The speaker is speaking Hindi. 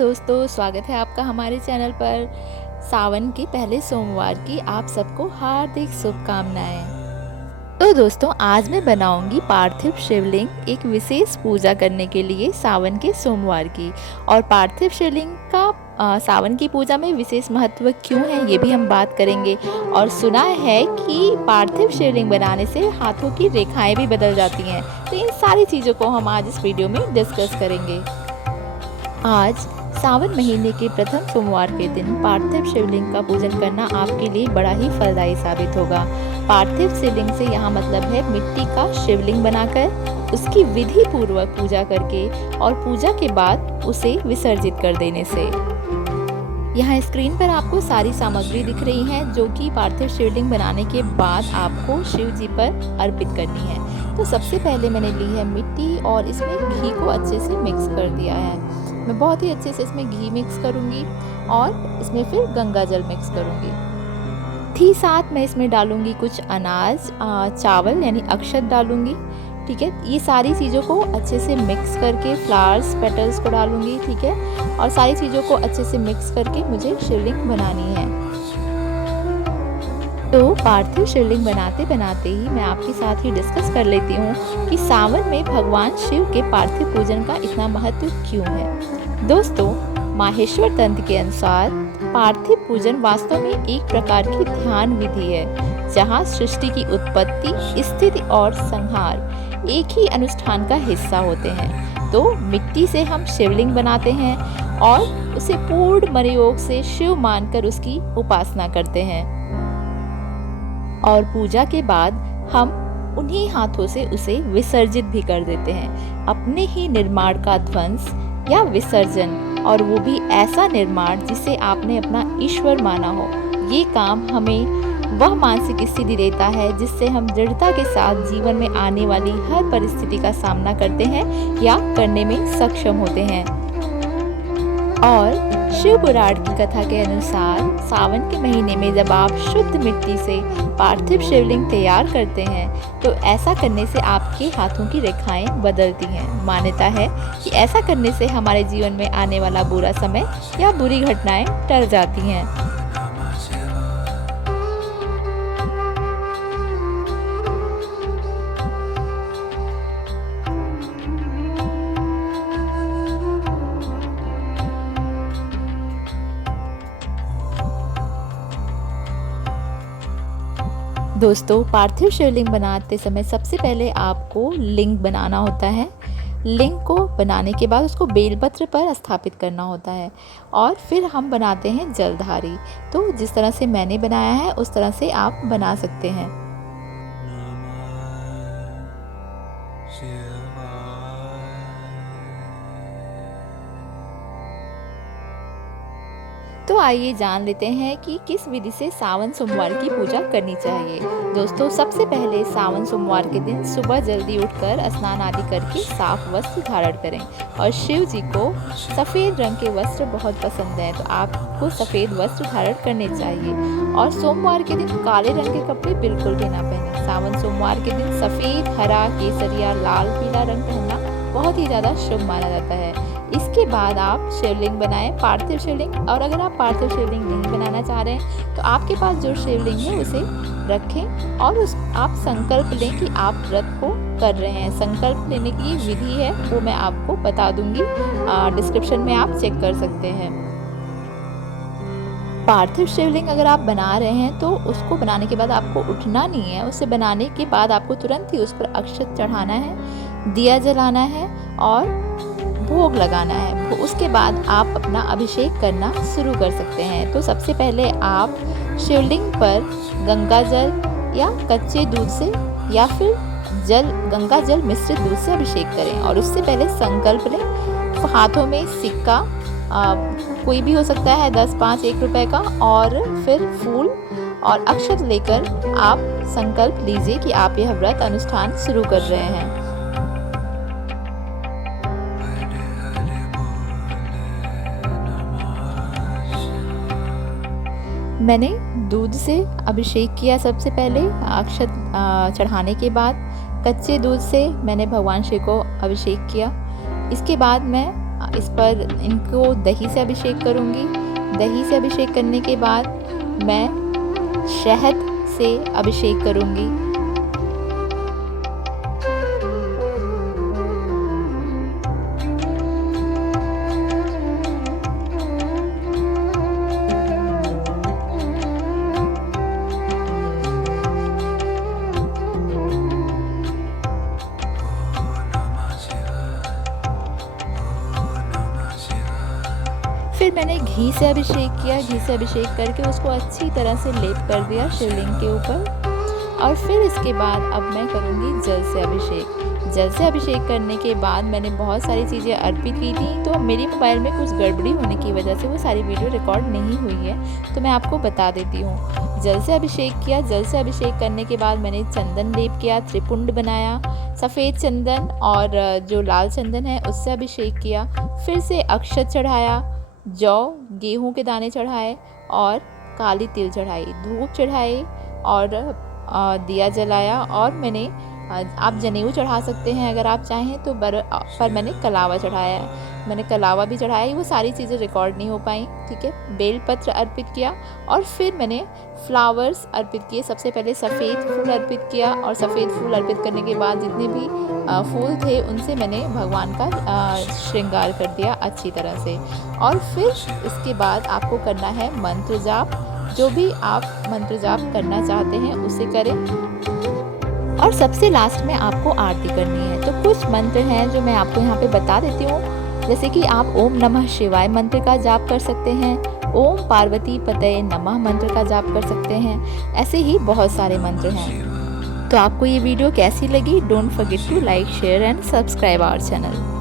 दोस्तों, स्वागत है आपका हमारे चैनल पर। सावन के पहले सोमवार की आप सबको हार्दिक शुभकामनाएं। तो दोस्तों, आज मैं बनाऊंगी पार्थिव शिवलिंग एक विशेष पूजा करने के लिए सावन के सोमवार की। और पार्थिव शिवलिंग का सावन की पूजा में विशेष महत्व क्यों है, ये भी हम बात करेंगे। और सुना है कि पार्थिव शिवलिंग बनाने से हाथों की रेखाएं भी बदल जाती हैं। तो इन सारी चीज़ों को हम आज इस वीडियो में डिस्कस करेंगे। आज सावन महीने के प्रथम सोमवार के दिन पार्थिव शिवलिंग का पूजन करना आपके लिए बड़ा ही फलदायी साबित होगा। पार्थिव शिवलिंग से यहाँ मतलब है मिट्टी का शिवलिंग बनाकर उसकी विधि पूर्वक पूजा करके और पूजा के बाद उसे विसर्जित कर देने से। यहाँ स्क्रीन पर आपको सारी सामग्री दिख रही है जो कि पार्थिव शिवलिंग बनाने के बाद आपको शिव जी पर अर्पित करनी है। तो सबसे पहले मैंने ली है मिट्टी और इसमें घी को अच्छे से मिक्स कर दिया है। मैं बहुत ही अच्छे से इसमें घी मिक्स करूँगी और इसमें फिर गंगा जल मिक्स करूँगी। साथ मैं इसमें डालूँगी कुछ अनाज चावल यानी अक्षत डालूँगी। ठीक है, ये सारी चीज़ों को अच्छे से मिक्स करके फ्लावर्स पेटल्स को डालूँगी। ठीक है, और सारी चीज़ों को अच्छे से मिक्स करके मुझे शिवलिंग बनानी है। तो पार्थिव शिवलिंग बनाते बनाते ही मैं आपके साथ ही डिस्कस कर लेती हूँ कि सावन में भगवान शिव के पार्थिव पूजन का इतना महत्व क्यों है। दोस्तों, माहेश्वर तंत्र के अनुसार पार्थिव पूजन वास्तव में एक प्रकार की ध्यान विधि है, जहाँ सृष्टि की उत्पत्ति, स्थिति और संहार एक ही अनुष्ठान का हिस्सा होते हैं। तो मिट्टी से हम शिवलिंग बनाते हैं और उसे पूर्ण मनयोग से शिव मानकर उसकी उपासना करते हैं। और पूजा के बाद हम उन्हीं हाथों से उसे विसर्जित भी कर देते हैं। अपने ही निर्माण का ध्वंस या विसर्जन, और वो भी ऐसा निर्माण जिसे आपने अपना ईश्वर माना हो। ये काम हमें वह मानसिक स्थिति देता है जिससे हम दृढ़ता के साथ जीवन में आने वाली हर परिस्थिति का सामना करते हैं या करने में सक्षम होते हैं। और शिव पुराण की कथा के अनुसार सावन के महीने में जब आप शुद्ध मिट्टी से पार्थिव शिवलिंग तैयार करते हैं तो ऐसा करने से आपके हाथों की रेखाएं बदलती हैं। मान्यता है कि ऐसा करने से हमारे जीवन में आने वाला बुरा समय या बुरी घटनाएं टल जाती हैं। दोस्तों, पार्थिव शिवलिंग बनाते समय सबसे पहले आपको लिंग बनाना होता है। लिंग को बनाने के बाद उसको बेलपत्र पर स्थापित करना होता है और फिर हम बनाते हैं जलधारी। तो जिस तरह से मैंने बनाया है उस तरह से आप बना सकते हैं। तो आइए जान लेते हैं कि किस विधि से सावन सोमवार की पूजा करनी चाहिए। दोस्तों, सबसे पहले सावन सोमवार के दिन सुबह जल्दी उठकर स्नान आदि करके साफ वस्त्र धारण करें। और शिव जी को सफ़ेद रंग के वस्त्र बहुत पसंद हैं, तो आपको सफ़ेद वस्त्र धारण करने चाहिए। और सोमवार के दिन काले रंग के कपड़े बिल्कुल भी ना पहनें। सावन सोमवार के दिन सफ़ेद, हरा, केसरिया, लाल, पीला रंग पहनना बहुत ही ज़्यादा शुभ माना जाता है। इसके बाद आप शिवलिंग बनाएं, पार्थिव शिवलिंग। और अगर आप पार्थिव शिवलिंग नहीं बनाना चाह रहे हैं तो आपके पास जो शिवलिंग है उसे रखें और आप संकल्प लें कि आप व्रत को कर रहे हैं। संकल्प लेने की विधि है वो मैं आपको बता दूंगी, डिस्क्रिप्शन में आप चेक कर सकते हैं। पार्थिव शिवलिंग अगर आप बना रहे हैं तो उसको बनाने के बाद आपको उठना नहीं है। उसे बनाने के बाद आपको तुरंत ही उस पर अक्षत चढ़ाना है, दिया जलाना है और भोग लगाना है। उसके बाद आप अपना अभिषेक करना शुरू कर सकते हैं। तो सबसे पहले आप शिवलिंग पर गंगा जल या कच्चे दूध से या फिर गंगा जल मिश्रित दूध से अभिषेक करें। और उससे पहले संकल्प लें। हाथों में सिक्का कोई भी हो सकता है, 10, 5, 1 रुपए का, और फिर फूल और अक्षत लेकर आप संकल्प लीजिए कि आप यह व्रत अनुष्ठान शुरू कर रहे हैं। मैंने दूध से अभिषेक किया सबसे पहले, अक्षत चढ़ाने के बाद कच्चे दूध से मैंने भगवान शिव को अभिषेक किया। इसके बाद मैं इस पर इनको दही से अभिषेक करूँगी। दही से अभिषेक करने के बाद मैं शहद से अभिषेक करूँगी। फिर मैंने घी से अभिषेक किया। घी से अभिषेक करके उसको अच्छी तरह से लेप कर दिया शिवलिंग के ऊपर। और फिर इसके बाद अब मैं करूँगी जल से अभिषेक। जल से अभिषेक करने के बाद मैंने बहुत सारी चीज़ें अर्पित की थी, तो मेरे मोबाइल में कुछ गड़बड़ी होने की वजह से वो सारी वीडियो रिकॉर्ड नहीं हुई है, तो मैं आपको बता देती हूँ। जल से अभिषेक किया। जल से अभिषेक करने के बाद मैंने चंदन लेप किया, त्रिपुंड बनाया, सफ़ेद चंदन और जो लाल चंदन है उससे अभिषेक किया। फिर से अक्षत चढ़ाया, जौ गेहूं के दाने चढ़ाए और काली तिल चढ़ाई, धूप चढ़ाई और दिया जलाया। और मैंने आप जनेऊ चढ़ा सकते हैं अगर आप चाहें तो, पर मैंने कलावा चढ़ाया है। मैंने कलावा भी चढ़ाया, वो सारी चीज़ें रिकॉर्ड नहीं हो पाई, ठीक है। बेलपत्र अर्पित किया और फिर मैंने फ्लावर्स अर्पित किए। सबसे पहले सफ़ेद फूल अर्पित किया और सफ़ेद फूल अर्पित करने के बाद जितने भी फूल थे उनसे मैंने भगवान का श्रृंगार कर दिया अच्छी तरह से। और फिर इसके बाद आपको करना है मंत्र जाप। जो भी आप मंत्र जाप करना चाहते हैं उसे करें। और सबसे लास्ट में आपको आरती करनी है। तो कुछ मंत्र हैं जो मैं आपको यहाँ पे बता देती हूँ, जैसे कि आप ओम नमः शिवाय मंत्र का जाप कर सकते हैं, ओम पार्वती पतये नमः मंत्र का जाप कर सकते हैं। ऐसे ही बहुत सारे मंत्र हैं। तो आपको ये वीडियो कैसी लगी? Don't forget to like, share and subscribe our channel.